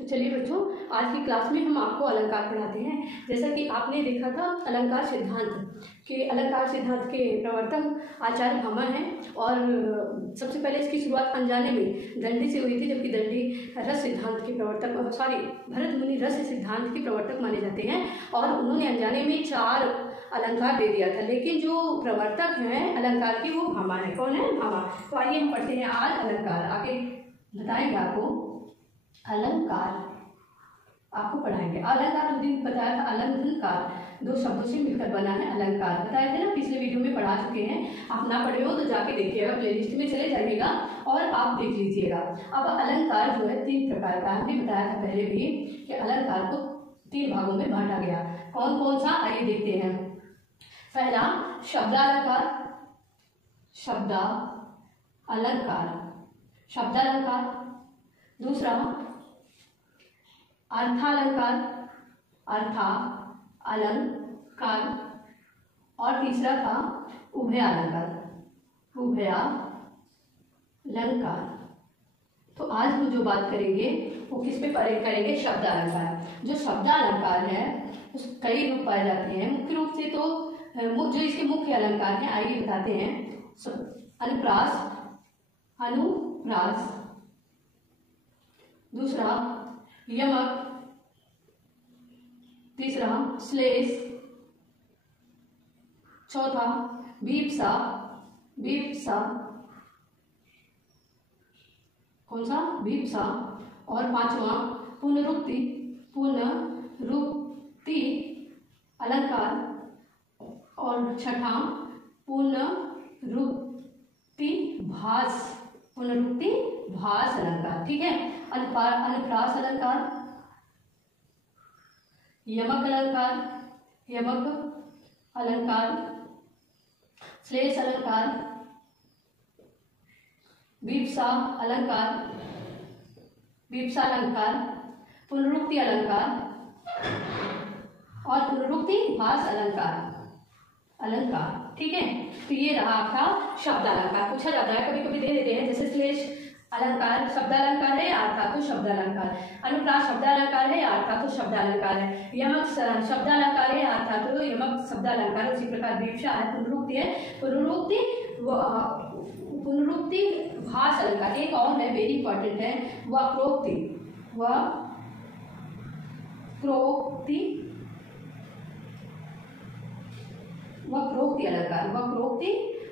तो चलिए बच्चों, आज की क्लास में हम आपको अलंकार पढ़ाते हैं। जैसा कि आपने देखा था अलंकार सिद्धांत के प्रवर्तक आचार्य भामा हैं और सबसे पहले इसकी शुरुआत अनजाने में दंडी से हुई थी, जबकि दंडी रस सिद्धांत के प्रवर्तक भरत मुनि रस सिद्धांत के प्रवर्तक माने जाते हैं और उन्होंने अनजाने में 4 अलंकार दे दिया था। लेकिन जो प्रवर्तक हैं अलंकार के वो भामा है। कौन है? भामा। तो आइए हम पढ़ते हैं आज अलंकार। आगे बताएंगे आपको अलंकार, आपको पढ़ाएंगे। अलंकार उस दिन बताया था, अलंकार 2 शब्दों से मिलकर बना है अलंकार, बताए थे ना, पिछले वीडियो में पढ़ा चुके हैं। आप ना पढ़े हो तो जाके देखिएगा, प्लेलिस्ट में चले जाइएगा और आप देख लीजिएगा। अब अलंकार जो है 3 प्रकार का, हमने बताया था पहले भी कि अलंकार को 3 भागों में बांटा गया। कौन कौन सा, आइए देखते हैं। पहला शब्दालंकार, शब्दालंकार। दूसरा अर्थालंकार, अलंकार। और तीसरा था उभयालंकार। तो आज हम जो बात करेंगे वो किस पे करेंगे? शब्दालंकार। जो शब्दालंकार है उस कई रूप पाए जाते हैं। मुख्य रूप से तो जो इसके मुख्य अलंकार हैं आइए बताते हैं। अनुप्रास, दूसरा यमक, तीसरा श्लेष, चौथा वीप्सा, कौन सा? वीप्सा। और 5वां पुनरुक्ति अलंकार। और 6ठा पुनरुक्ति भास अलंकार। ठीक है। अनुप्रास अलंकार, यमक अलंकार, श्लेष अलंकार, वीप्सा अलंकार, पुनरुक्ति अलंकार और पुनरुक्ति भास अलंकार। ठीक है। तो ये रहा आपका शब्दालंकार। पूछा जाता है, कभी कभी दे देते हैं, जैसे श्लेष अलंकार शब्दालंकार है, अर्थात तो शब्दालंकार। अनुप्रास शब्दालंकार है, अर्थात तो शब्दालंकार है। यमक शब्दालंकार है, अर्थात तो यमक शब्दालंकार। उसी प्रकार वीप्सा है, पुनरुक्ति है, पुनरुक्ति भास अलंकार। एक और है, वेरी इंपॉर्टेंट है, वक्रोक्ति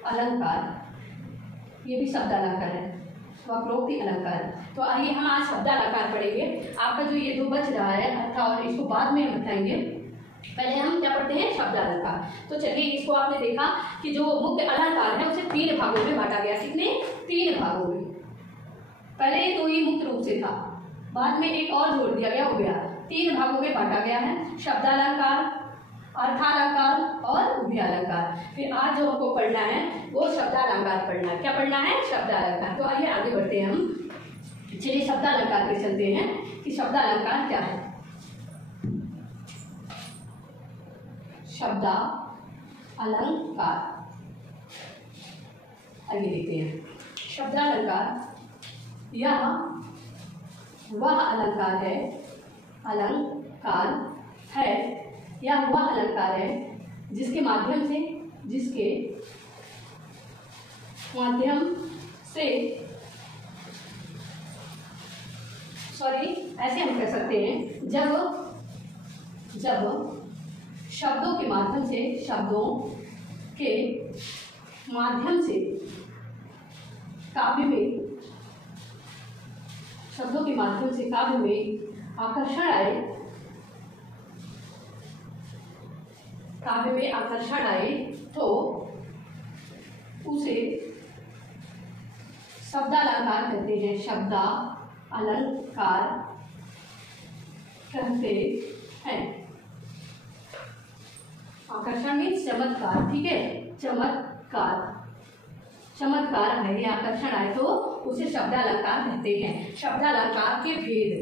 अलंकार। ये भी शब्दालंकार है, वक्रोक्ति अलंकार। तो आइए हम आज शब्दालंकार पढ़ेंगे। आपका जो ये 2 बच रहा है अर्था, और इसको बाद में हम बताएंगे। पहले हम क्या पढ़ते हैं? शब्दालंकार। तो चलिए, इसको आपने देखा कि जो मुख्य अलंकार है उसे 3 भागों में बांटा गया। कितने? 3 भागों में। पहले तो ये मुख्य रूप से था, बाद में एक और जोड़ दिया गया, हो गया 3 भागों में बांटा गया है। शब्दालंकार, अर्थालंकार और उभयालंकार। फिर आज जो हमको पढ़ना है वो शब्दालंकार पढ़ना है। क्या पढ़ना है? शब्दालंकार। तो आइए आगे बढ़ते हैं हम। चलिए शब्दालंकार पे चलते हैं कि शब्दालंकार क्या है। शब्दालंकार, आइए देखते हैं। शब्दालंकार यह वह अलंकार है, यह वह अलंकार है जिसके माध्यम से ऐसे हम कह सकते हैं, जब शब्दों के माध्यम से काव्य में आकर्षण आए तो उसे शब्दालंकार कहते हैं। शब्दालंकार कहते हैं। आकर्षण मीन्स चमत्कार। ठीक है, चमत्कार है, ये आकर्षण आए तो उसे शब्दालंकार कहते हैं। शब्दालंकार के भेद,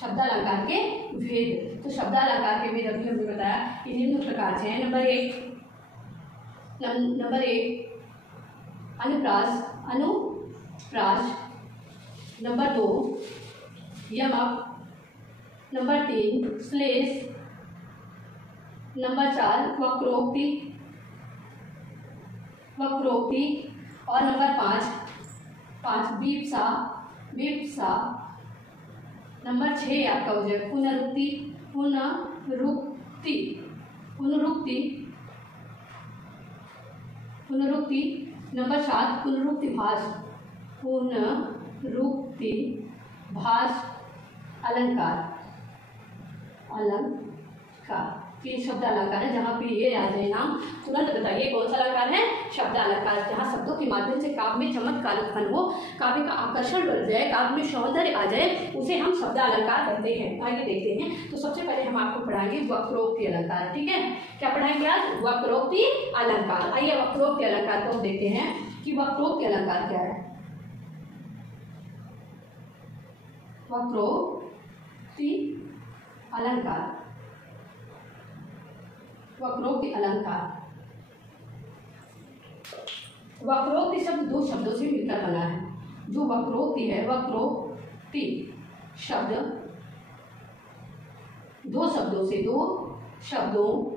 शब्दालंकार के भेद, तो शब्दालंकार के भेद अभी हमने बताया, ये निम्न प्रकार से है। नंबर एक अनुप्रास, अनुप्रास। नंबर 2 यमक। नंबर 3 श्लेष। नंबर 4 वक्रोक्ति, वक्रोक्ति। और नंबर 5 विप्सा, विप्सा। नंबर 6 आपका हो जाएगा पुनरुक्ति, पुनरुक्ति, पुनरुक्ति, पुनरुक्ति। नंबर 7 पुनरुक्ति भास, पुनरुक्ति भास। अलंकार, अलंकार। 3 शब्द अलंकार है। जहाँ पे ये आ जाए नाम तुरंत बताइए कौन सा अलंकार है? शब्द अलंकार। जहाँ शब्दों के माध्यम से काव्य में चमत्कार उत्पन्न हो, काव्य का आकर्षण बढ़ जाए, काव्य में सौंदर्य आ जाए, उसे हम शब्द अलंकार कहते हैं। आइए देखते हैं। तो सबसे पहले हम आपको पढ़ाएंगे वक्रोक्ति अलंकार। ठीक है, क्या पढ़ाएंगे आज? वक्रोक्ति अलंकार। आइए वक्रोक्ति अलंकार को हम देखते हैं कि वक्रोक्ति अलंकार क्या है। वक्रोक्ति अलंकार, वक्रोक्ति अलंकार। वक्रोक्ति शब्द 2 शब्दों से मिलकर बना है। जो वक्रोक्ति है, वक्रोक्ति शब्द 2 शब्दों से, 2 शब्दों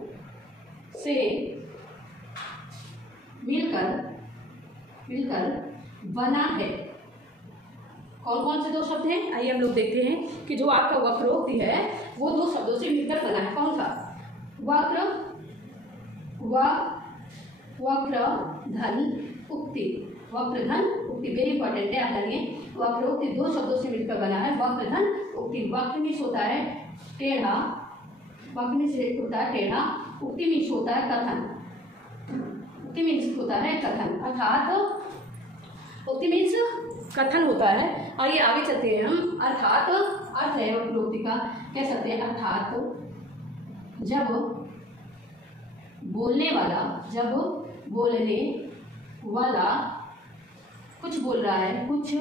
से मिलकर बना है। कौन कौन से 2 शब्द हैं? आइए हम लोग देखते हैं कि जो आपका वक्रोक्ति है वो 2 शब्दों से मिलकर बना है। कौन सा? वक्र, वक्र धन उक्ति, वक्र धन उक्ति। वेरी इंपॉर्टेंट है, याद रखिए। वक्रोक्ति 2 शब्दों से मिलकर बना है। वक्र धन उक्ति। वक्र मीन्स होता है टेढ़ा, वक्र मीन्स होता है टेढ़ा, उक्ति मीन्स होता है कथन, उक्ति मीन्स होता है कथन, अर्थात उक्ति मीन्स कथन होता है। आइए आगे चलते हैं हम। अर्थात अर्थ है वक्रोक्ति का, कह सकते हैं अर्थात जब बोलने वाला, जब बोलने वाला कुछ बोल रहा है, कुछ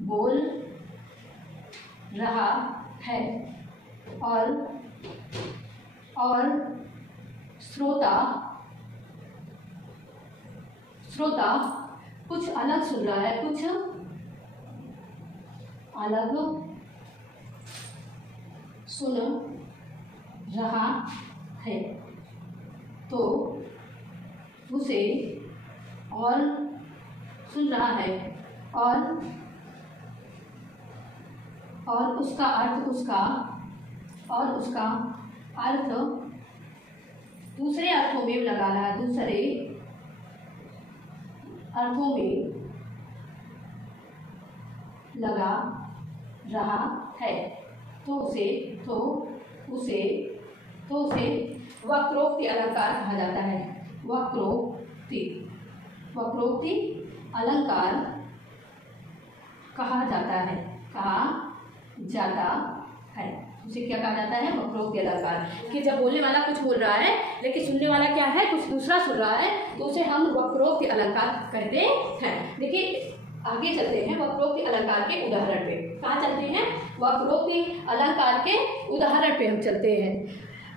बोल रहा है और श्रोता कुछ अलग सुन रहा है, कुछ अलग सुन रहा है, तो उसे और सुन रहा है और उसका अर्थ, उसका अर्थ दूसरे अर्थों में लगा रहा है, दूसरे अर्थों में लगा रहा है, तो उसे वक्रोक्ति अलंकार कहा जाता है। वक्रोक्ति अलंकार कहा जाता है। उसे क्या कहा जाता है? वक्रोक्ति अलंकार। कि जब बोलने वाला कुछ बोल रहा है लेकिन सुनने वाला क्या है? कुछ दूसरा सुन रहा है, तो उसे हम वक्रोक्ति अलंकार कहते हैं। देखिए आगे चलते हैं वक्रोक्ति अलंकार के उदाहरण पे। कहाँ चलते हैं? वक्रोक्ति अलंकार के उदाहरण पे हम चलते हैं।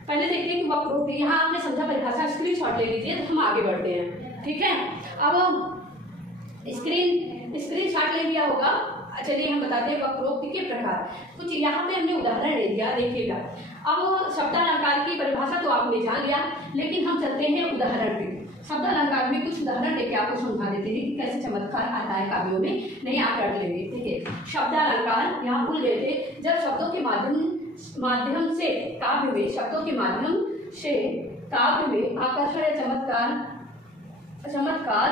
पहले देखते हैं कि वक्रोक्ति, यहाँ आपने समझा परिभाषा, स्क्रीनशॉट ले लीजिए तो हम आगे बढ़ते हैं। ठीक है, अब स्क्रीनशॉट ले लिया होगा। चलिए हम बताते हैं वक्रोक्ति के प्रकार। कुछ यहाँ पे हमने उदाहरण ले दिया, देखिएगा। अब शब्दालंकार की परिभाषा तो आपने जान लिया, लेकिन हम चलते हैं उदाहरण पे। शब्दालंकार में कुछ उदाहरण लेके आपको समझा देते हैं कि कैसे चमत्कार आता है काव्यों में। नहीं आप रट लेंगे। ठीक है, शब्दालंकार यहाँ भूल गए थे। जब शब्दों के माध्यम से काव्य में, शब्दों के माध्यम से काव्य में आकर्षण या चमत्कार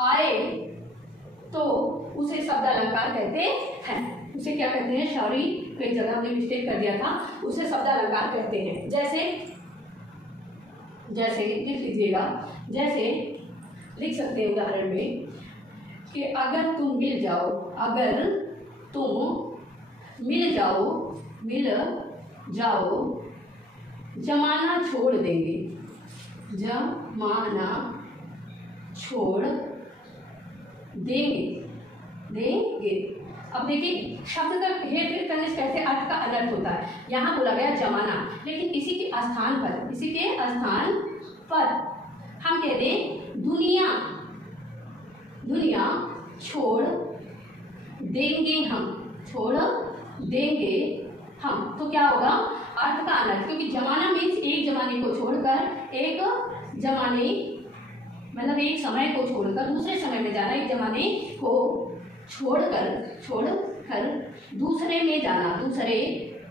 आए तो उसे शब्दालंकार कहते हैं। उसे क्या कहते हैं? सॉरी, कई जगह हमने मिस्टेक कर दिया था। उसे शब्दालंकार कहते हैं। जैसे लिख लीजिएगा, जैसे लिख सकते हैं उदाहरण में कि अगर तुम मिल जाओ जमाना छोड़ देंगे, जमाना छोड़ देंगे। अब देखिए शब्द का हेरफेर करने से कैसे अर्थ का अनर्थ होता है। यहाँ बोला गया जमाना, लेकिन इसी के स्थान पर हम कह दें दुनिया, दुनिया छोड़ देंगे हम, छोड़ देंगे हम। तो क्या होगा अर्थ का अनर्थ, क्योंकि जमाना मीन्स एक जमाने को छोड़कर एक जमाने मतलब एक समय को छोड़कर दूसरे समय में जाना, एक जमाने को छोड़कर दूसरे में जाना, दूसरे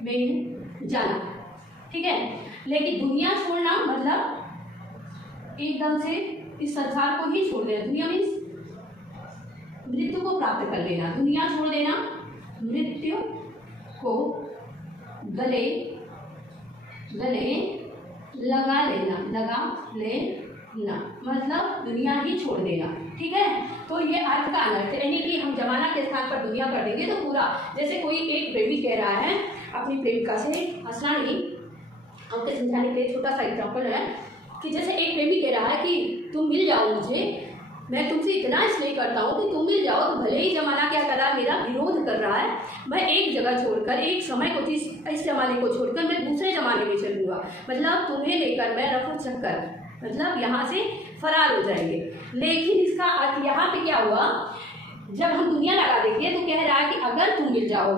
में जाना। ठीक है, लेकिन दुनिया छोड़ना मतलब एकदम से इस संसार को ही छोड़ देना। दुनिया मीन्स मृत्यु को प्राप्त कर लेना, दुनिया छोड़ देना, मृत्यु को गले लगा लेना मतलब दुनिया ही छोड़ देना। ठीक है, तो ये अर्थ का अनर्थ है, यानी कि हम जमाना के स्थान पर दुनिया कर देंगे तो पूरा, जैसे कोई एक प्रेमी कह रहा है अपनी प्रेमिका से, हंसना नहीं, आपके समझाने के लिए छोटा सा एग्जाम्पल है कि जैसे एक प्रेमी कह रहा है कि तुम मिल जाओ मुझे, मैं तुमसे इतना स्नेह करता हूँ कि तुम मिल जाओ, तो भले ही जमाना क्या कर रहा है, मेरा विरोध कर रहा है, मैं एक जगह छोड़कर, एक समय को, इस जमाने को छोड़कर मैं दूसरे जमाने में चलूँगा, मतलब तुम्हें लेकर मैं रफू चक्कर, मतलब यहाँ से फरार हो जाएंगे। लेकिन इसका अर्थ यहाँ पे क्या हुआ, जब हम दुनिया लगा देंगे तो कह रहा है कि अगर तुम मिल जाओ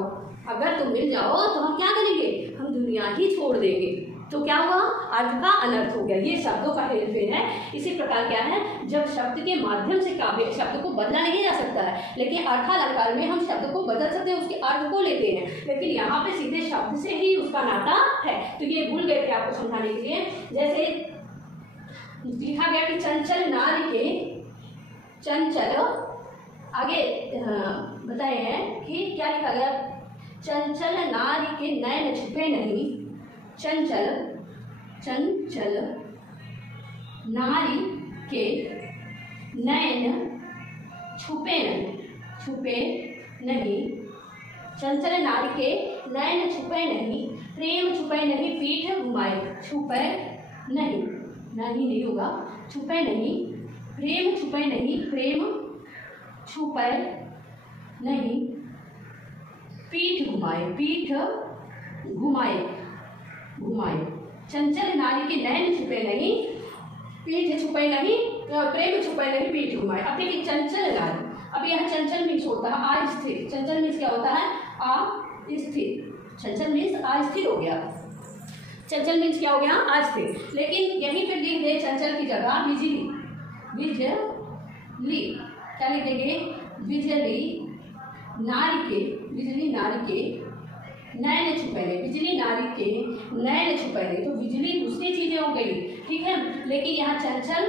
तो हम क्या करेंगे, हम दुनिया ही छोड़ देंगे। तो क्या हुआ, अर्थ का अनर्थ हो गया। ये शब्दों का हेरफेर है। इसी प्रकार क्या है, जब शब्द के माध्यम से काव्य, शब्द को बदला नहीं जा सकता है, लेकिन अर्थालंकार में हम शब्द को बदल सकते हैं, उसके अर्थ को लेते हैं, लेकिन यहाँ पे सीधे शब्द से ही उसका नाता है। तो ये भूल गए थे आपको समझाने के लिए। जैसे लिखा गया कि चंचल नारी के, चंचल आगे बताए हैं कि क्या लिखा गया, चंचल नारी के नयन छुपे नहीं, चंचल नारी के नयन छुपे नहीं, चंचल नारी के नयन छुपे नहीं, प्रेम छुपे नहीं, पीठ घुमाए, छुपे नहीं होगा, छुपे नहीं, प्रेम छुपे नहीं, प्रेम छुपे नहीं, पीठ घुमाए, चंचल नारी के नयन छुपे नहीं, पीठ छुपे नहीं, प्रेम छुपे नहीं, पीठ घुमाए। अब देखिए चंचल नारी, अब यहाँ चंचल मीन्स होता है अस्थिर, चंचल मीन्स क्या होता है, अस्थिर, चंचल मीन्स अस्थिर हो गया, चंचल मीन्स क्या हो गया, अस्थिर। लेकिन यहीं पे लिख दे चंचल की जगह बिजली, क्या लिख देंगे, बिजली नारी के नयन छुपे नहीं, बिजली नारी के नयन छुपे नहीं, तो बिजली दूसरी चीजें हो गई। ठीक है, लेकिन यहाँ चंचल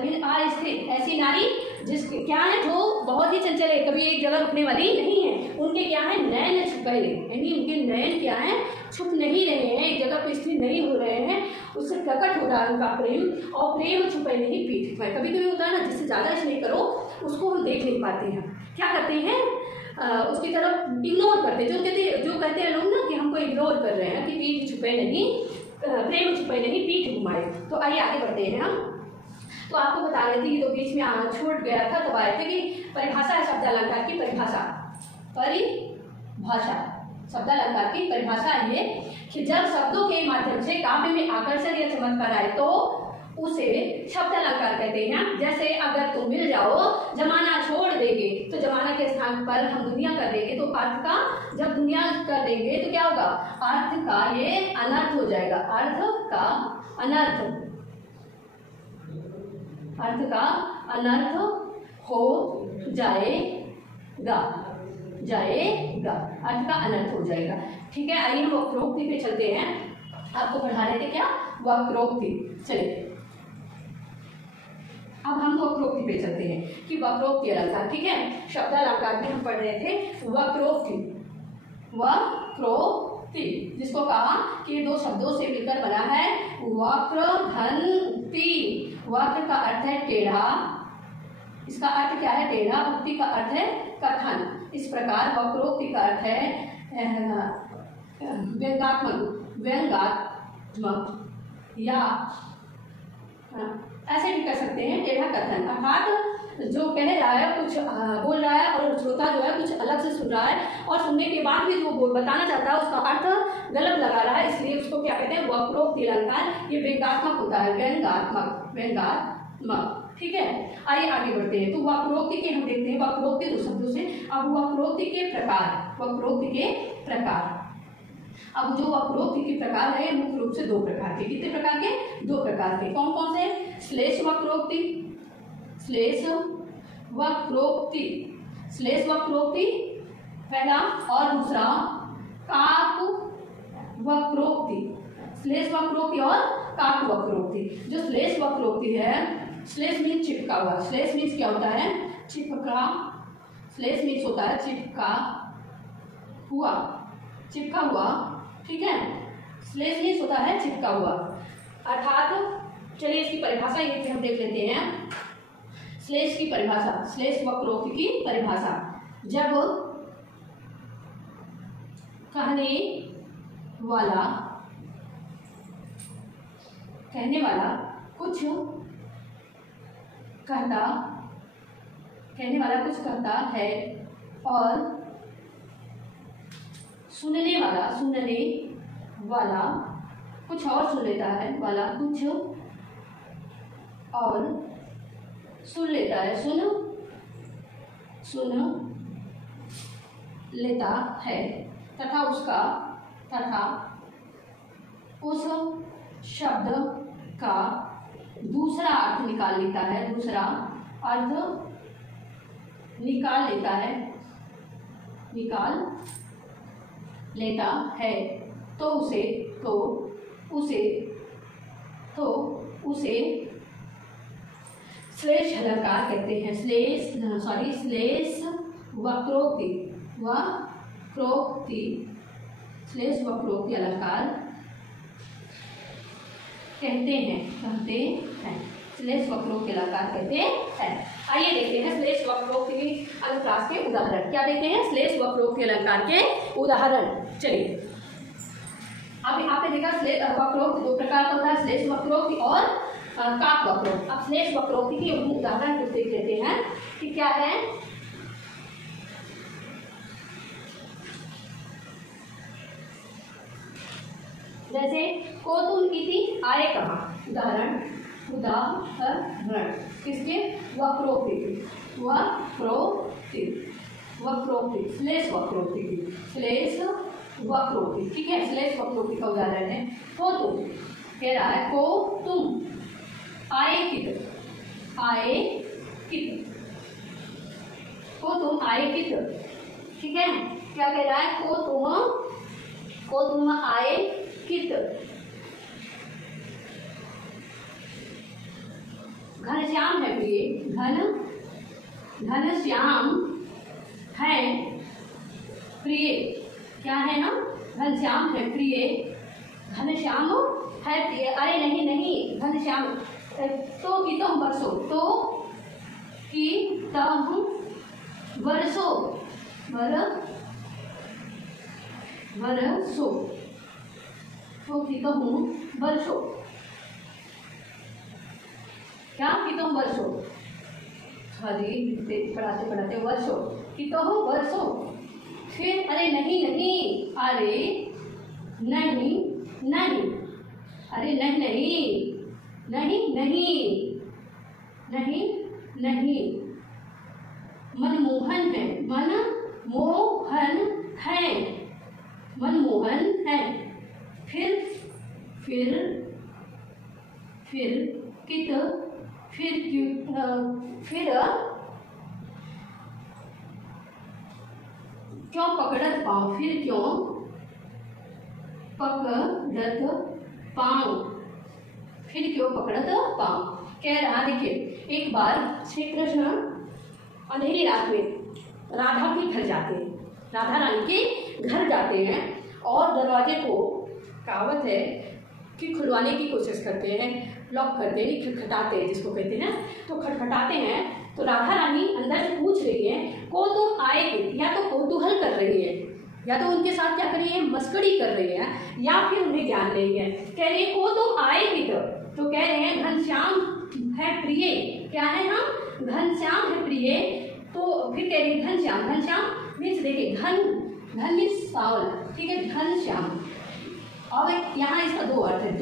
मीन अस्थिर, ऐसी नारी जिसके क्या है, जो बहुत ही चंचल है, कभी एक जगह रुकने वाली नहीं है, उनके क्या है, नयन छुपे नहीं, यानी उनके नयन क्या है, छुप नहीं रहे हैं, एक जगह पे स्थिर नहीं हो रहे हैं, उससे प्रकट हो रहा है उनका प्रेम, और प्रेम छुपे नहीं, पीठ घुमाए। कभी कभी होता है ना, जिससे ज्यादा स्नेह करो उसको हम देख नहीं पाते हैं, क्या करते हैं, उसकी तरफ इग्नोर करते हैं, जो कहते हैं लोग ना कि हमको इग्नोर कर रहे हैं, कि पीठ छुपे नहीं, प्रेम छुपे नहीं, पीठ घुमाए। तो आइए आगे बढ़ते हैं हम। तो आपको बता रहे थे, तो बीच में छूट गया था, तब आए थे कि परिभाषा है शब्दालंकार की परिभाषा, शब्दालंकार की परिभाषा ये कि जब शब्दों के माध्यम से काव्य में आकर्षण या चमत्कार आए तो उसे शब्दालंकार कहते हैं। जैसे अगर तुम मिल जाओ, जमाना छोड़ देंगे, तो जमाना के स्थान पर हम दुनिया कर देंगे, तो अर्थ का, जब दुनिया कर देंगे तो क्या होगा, अर्थ का ये अनर्थ हो जाएगा, अर्थ का अनर्थ हो जाएगा, अर्थ का अनर्थ हो जाएगा। ठीक है, आइए हम वक्रोक्ति पे चलते हैं। आपको पढ़ा रहे थे क्या, वक्रोक्ति। चलिए अब हम वक्रोक्ति पे चलते हैं कि वक्रोक्ति अलंकार। ठीक है, शब्दालंकार में हम पढ़ रहे थे वक्रोक्ति, जिसको कहा कि दो शब्दों से मिलकर बना है वक्र धन उक्ति। वक्र का अर्थ है टेढ़ा, इसका अर्थ क्या है, टेढ़ा, उक्ति का अर्थ है कथन। इस प्रकार वक्रोक्ति का अर्थ है व्यंग्यात्मक या ऐसे भी कर सकते हैं, टेढ़ा कथन, अर्थात जो कह रहा है कुछ बोल रहा है और श्रोता जो है कुछ अलग से सुन रहा है, और सुनने के बाद भी जो बताना चाहता है उसका अर्थ गलत लगा रहा है, इसलिए उसको क्या कहते हैं, वक्रोक्ति अलंकार। ये व्यंग्यात्मक होता है, व्यंग्यात्मक म। ठीक है, आइए आगे बढ़ते हैं। तो वक्रोक्ति के हम देखते हैं, वक्रोक्ति दो शब्दों से। अब वक्रोक्ति के प्रकार, वक्रोक्ति के प्रकार। अब जो वक्रोक्ति के प्रकार है मुख्य रूप से दो प्रकार के। कितने प्रकार के? दो प्रकार के। कौन कौन से? श्लेष वक्रोक्ति, श्लेष वक्रोक्ति, श्लेष वक्रोक्ति पहला, और दूसरा काक वक्रोक्ति। श्लेष वक्रोक्ति और काक वक्रोक्ति। जो श्लेष वक्रोक्ति है, श्लेष मीन्स चिपका हुआ। श्लेष मीन्स क्या होता है? चिपका। श्लेष मीन्स होता है चिपका हुआ, चिपका हुआ। ठीक है, श्लेष मीन्स होता है चिपका हुआ। अर्थात चलिए इसकी परिभाषा ये हम देख लेते हैं। श्लेष की परिभाषा, श्लेष वक्रोक्ति की परिभाषा। जब कहने वाला कुछ कहता है और सुनने वाला कुछ और सुन लेता है, कुछ और सुन लेता है, सुन लेता है तथा उस शब्द का दूसरा अर्थ निकाल लेता है, तो उसे श्लेष अलंकार कहते हैं। श्लेष वक्रोक्ति, श्लेष वक्रोक्ति अलंकार कहते हैं। श्लेष वक्रोक्ति अलंकार कहते हैं। आइए देखते हैं श्लेष वक्रोक्ति अलंकार के उदाहरण। क्या देखते हैं? श्लेष वक्रोक्ति अलंकार के उदाहरण। चलिए, अभी आपने देखा श्लेष वक्रोक्ति दो प्रकार का होता है, श्लेष वक्रोक्ति और काक वक्रोक्ति। अब श्लेष वक्रोक्ति के उदाहरण कुछ देख लेते हैं कि क्या है। जैसे कोतुल इति आए कहाँ, उदाहरण किसके? वक्रोक्ति, श्लेष वक्रोक्ति की, श्लेष वक्रोक्ति। ठीक है, श्लेष वक्रोक्ति का उदाहरण है को तुम, कह रहा है को तुम आए कित, को तुम आए कित। ठीक है, क्या कह रहा है? को तुम आए कित। घनश्याम है प्रिय, घनश्याम है प्रिय। क्या है ना? घनश्याम है प्रिय, घनश्याम है प्रिय। अरे नहीं, घनश्याम तो की तुम बरसो, तो की तुम बरसो, तो की तुम बरसो। क्या? कि तुम वर्षो, पढ़ाते वर्षो, कि तो हो वर्षो। फिर अरे नहीं, अरे नहीं, अरे नहीं, मनमोहन है। फिर कित, फिर क्यों पकड़त पाऊँ, फिर क्यों पकड़त पाऊँ। कह रहा, देखिए, एक बार श्री कृष्ण अंधेरी रात में राधा के घर जाते हैं, राधा रानी के घर जाते हैं और दरवाजे को कहावत है कि खुलवाने की कोशिश करते हैं, लॉक करते हैं, खटखटाते हैं जिसको कहते हैं। तो खटखटाते हैं तो राधा रानी अंदर से पूछ रही है को तुम आएगी, या तो कौतूहल कर रही है, या तो उनके साथ क्या कर रही है? मस्करी कर रही है, या फिर उन्हें ज्ञान नहीं है। कह रही है को तुम आएगी, तो कह रहे हैं घनश्याम है प्रिय। क्या है? हम घनश्याम है प्रिय। तो फिर कह रही है घनश्याम मीन्स, देखिए, घन मीन्स सावल। ठीक है, घनश्याम। अब यहाँ इसका दो अर्थ है,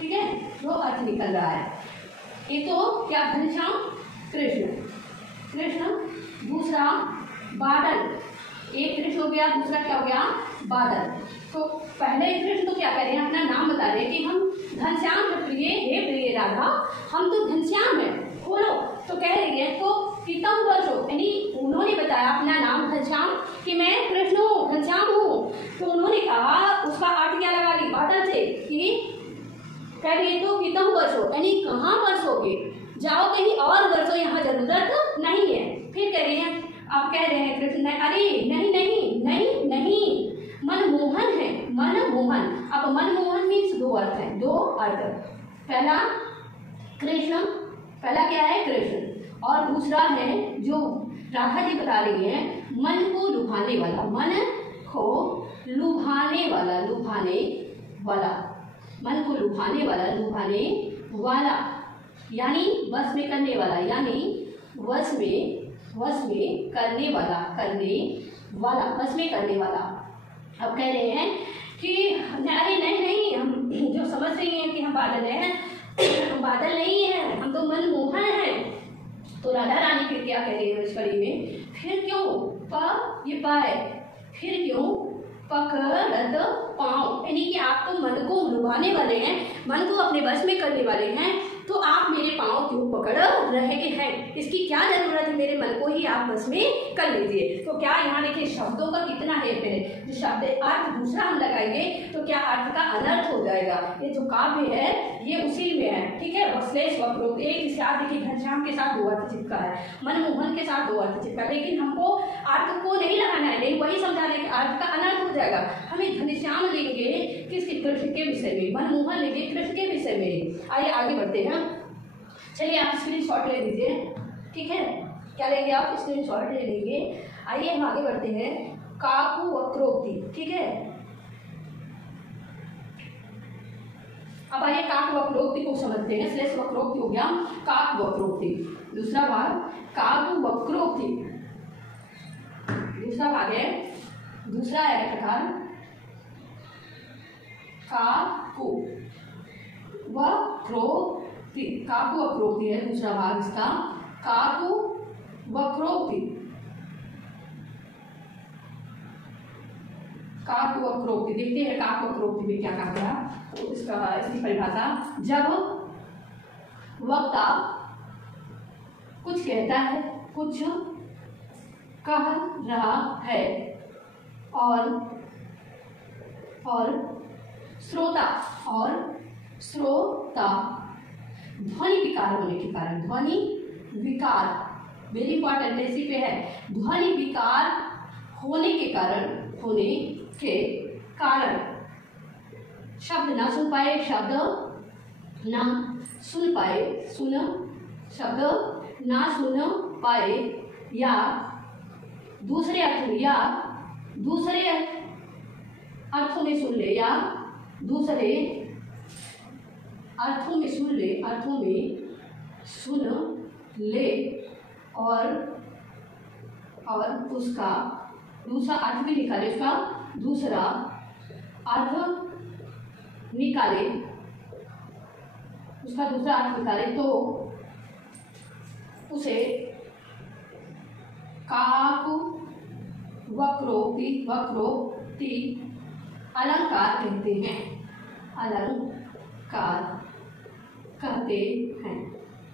ठीक है, दो अर्थ निकल रहा है। एक तो क्या घनश्याम कृष्ण, कृष्ण, दूसरा बादल, एक कृष्ण हो गया, दूसरा क्या हो गया बादल। तो पहले कृष्ण तो क्या कह रहे हैं, अपना नाम बता रहे हैं कि हम घनश्याम प्रिय हे प्रिय राधा, हम तो घनश्याम है बोलो। तो कह रही है तो कितम वर्ष हो, यानी उन्होंने बताया अपना नाम घनश्याम कि मैं कृष्ण हूँ, घनश्याम हूँ। तो उन्होंने कहा उसका अर्थ क्या लगा ली बादल से कि कह रही है तो कितम वर्ष हो, यानी कहाँ वर्षोगे, जाओ कहीं और वर्षो, यहाँ जरूरत नहीं है। फिर कह रही है, अब कह रहे हैं कृष्ण, अरे नहीं नहीं नहीं नहीं, मनमोहन है, मनमोहन। अब मनमोहन मीन्स दो अर्थ है, दो अर्थ। पहला कृष्ण, पहला क्या है कृष्ण, और दूसरा है जो राधा जी बता रही है मन को लुभाने वाला, मन को लुभाने वाला, लुभाने वाला, मन को लुभाने वाला, लुभाने वाला, यानी वश में करने वाला, यानी वश में करने वाला, करने वाला, वश में करने वाला। अब कह रहे हैं कि अरे नहीं नहीं, हम जो समझ रही हैं कि हम बादल हैं, हम बादल नहीं हैं, हम तो मनमोहन हैं। तो राधा रानी फिर क्या कह रही है इस कड़ी में, फिर क्यों ये पाए, फिर क्यों पकड़त पाँव, यानी कि आप तो मन को लुभाने वाले हैं, मन को अपने वश में करने वाले हैं, तो आप मेरे पाँव क्यों पकड़ रहे हैं, इसकी क्या जरूरत है, मेरे मन को ही आप वश में कर लीजिए। तो क्या यहाँ देखिए शब्दों का कितना है, फिर जो शब्द अर्थ दूसरा हम लगाएंगे तो क्या अर्थ का अनर्थ हो जाएगा। ये जो काव्य है ये उसी में है, ठीक है। वश्लेष वक्रोक्त, एक इसके साथ देखिए घनश्याम के साथ दो अर्थ चिपका है, मनमोहन के साथ दो अर्थ चिपका, लेकिन हमको अर्थ को नहीं लगाना है, नहीं वही समझा रहे कि अर्थ का अनर्थ हो जाएगा। हमें घनश्याम लेंगे किसके, कृष्ण के विषय में, मनमोहन लेंगे कृष्ण के विषय में। आइए आगे बढ़ते हैं, चलिए आप स्क्रीनशॉट ले लीजिए, ठीक है। क्या लेंगे आप, स्क्रीनशॉट ले लेंगे। आइए हम आगे बढ़ते हैं, काकु वक्रोक्ति, ठीक है। अब आइए काक वक्रोक्ति को समझते हैं। श्लेष वक्रोक्ति हो गया, काक वक्रोक्ति। दूसरा भाग काकु वक्रोक्ति, दूसरा भाग है, दूसरा है प्रकार काकु वक्रोक्ति, काकु वक्रोक्ति है दूसरा भाग इसका, काकु वक्रोक्ति, काक वक्रोक्ति। देखते हैं काक वक्रोक्ति में क्या कहा गया, तो इसकी परिभाषा, जब वक्ता कुछ कहता है, कुछ कह रहा है और श्रोता ध्वनि विकार होने के कारण, ध्वनि विकार वेरी इंपॉर्टेंट इसी पे है, ध्वनि विकार होने के कारण शब्द ना सुन पाए, शब्द ना सुन पाए, शब्द ना सुन पाए, या दूसरे अर्थों में सुन ले, या दूसरे अर्थों में सुन ले और उसका दूसरा अर्थ भी निकाले, उसका दूसरा अर्थ निकाले, उसका दूसरा अर्थ निकाले, तो उसे काक वक्रोक्ति अलंकार कहते हैं, अलंकार कहते हैं,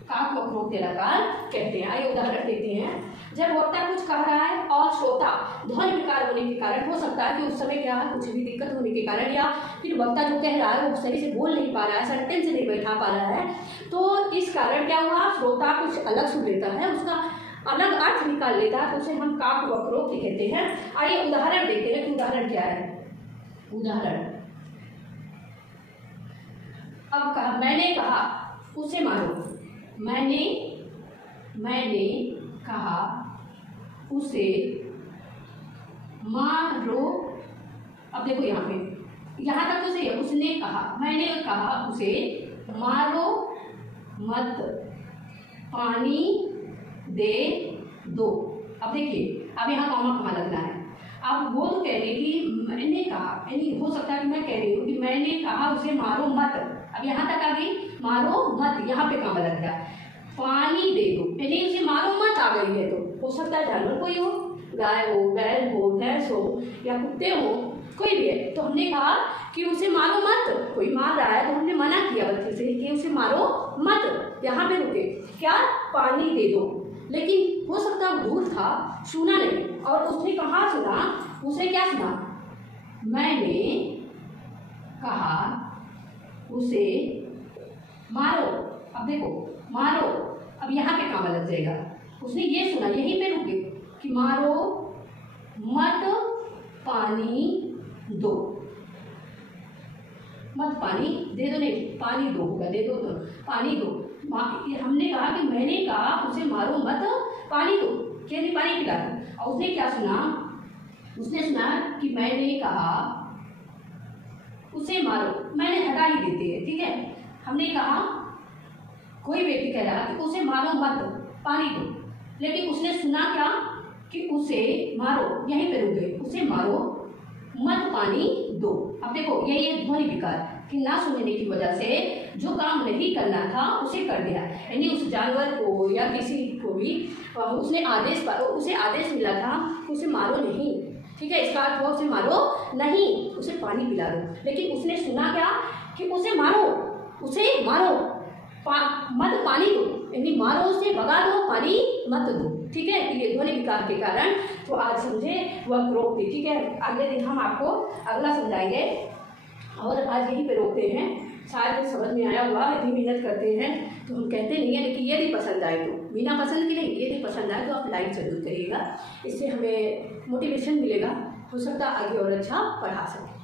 काक वक्रोक्ति अलंकार कहते हैं। आइए उदाहरण देते हैं, जब वक्ता कुछ कह रहा है और श्रोता ध्वनि विकार होने के कारण, हो सकता है कि उस समय क्या है, कुछ भी दिक्कत होने के कारण, या फिर वक्ता जो कह रहा है वो सही से बोल नहीं पा रहा है, सेंटेंस नहीं बैठा पा रहा है, तो इस कारण क्या हुआ, श्रोता कुछ अलग सुन लेता है, उसका अलग अर्थ निकाल लेता है, तो उसे हम काक वक्रोक्ति कहते हैं। आइए उदाहरण देखते हैं कि उदाहरण क्या है। उदाहरण, अब कहा, मैंने कहा उसे मारो, मैंने कहा उसे मारो। अब देखो यहाँ तक तो सही है, उसने कहा, मैंने कहा उसे मारो मत, पानी दे दो। अब देखिए, अब यहाँ कॉमा कहाँ लगना है, अब वो तो कह रही कि मैंने कहा, यानी हो सकता है कि मैं कह रही हूँ कि मैंने कहा उसे मारो मत, अब यहाँ तक आ गई, मारो मत, यहाँ पे काम लग गया, पानी दे दो, यानी उसे मारो मत आ गई है। तो हो सकता है जानवर कोई हो, गाय हो, बैल हो, भैंस हो या कुत्ते हो, कोई भी है। तो हमने कहा कि उसे मारो मत, कोई मार रहा है तो हमने मना किया बच्चे से कि उसे मारो मत, यहाँ पे रुके, क्या, पानी दे दो। लेकिन हो सकता है दूर था, सुना नहीं, और उसने कहाँ सुना, उसे क्या सुना, मैंने कहा उसे मारो। अब देखो मारो, अब यहाँ पे काम लग जाएगा, उसने ये सुना, यहीं पे रुके कि मारो मत, पानी दो, मत पानी दे दो, नहीं पानी दो होगा, दे दो तो पानी दो। हमने कहा कि मैंने कहा उसे मारो मत, पानी दो, कैसे पानी पिला दो। और उसने क्या सुना, उसने सुना कि मैंने कहा उसे मारो, मैंने हटा ही देते हैं, ठीक है। हमने कहा कोई व्यक्ति कह रहा कि उसे मारो मत, पानी दो, लेकिन उसने सुना क्या कि उसे मारो, यहीं पे रुक गए, उसे मारो मत, पानी दो। अब देखो यही है ध्वनि विकार कि ना सुनने की वजह से जो काम नहीं करना था उसे कर दिया, यानी उस जानवर को या किसी को भी उसे आदेश मिला था कि उसे मारो नहीं, ठीक है, इसका अर्थ हुआ उसे मारो नहीं, उसे पानी पिला दो। लेकिन उसने सुना क्या कि उसे मारो, मत पानी दो, यानी मारो उसे, भगा दो, पानी मत दो, ठीक है। ये ध्वनि विकार के कारण तो आज समझे वह रोक थी, ठीक है। अगले दिन हम आपको अगला समझाएंगे और आज यहीं पे रोकते हैं। शायद समझ में आया हुआ, इतनी मेहनत करते हैं तो हम कहते नहीं है, लेकिन यदि पसंद आए तो, बिना पसंद की नहीं, यदि पसंद आए तो आप लाइक जरूर करिएगा, इससे हमें मोटिवेशन मिलेगा, हो सकता है आगे और अच्छा पढ़ा सकें।